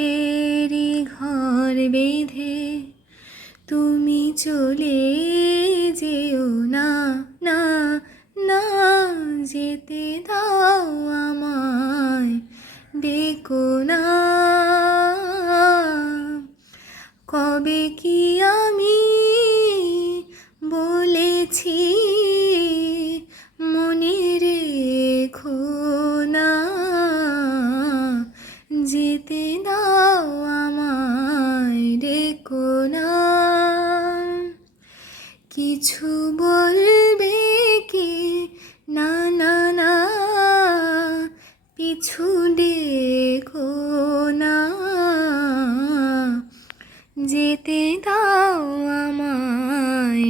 কাঠেরই ঘর বেঁধে তুমি চলে যেও না, না, না যেতে দাও আমায়, ডেকো না। কবে কি আমি বলেছি মনে রেখো না, যেতে দাও আমায়, ডেকো না। কিছু বলবে কি না, না, না পিছু ডেকো না, যেতে দাও আমায়,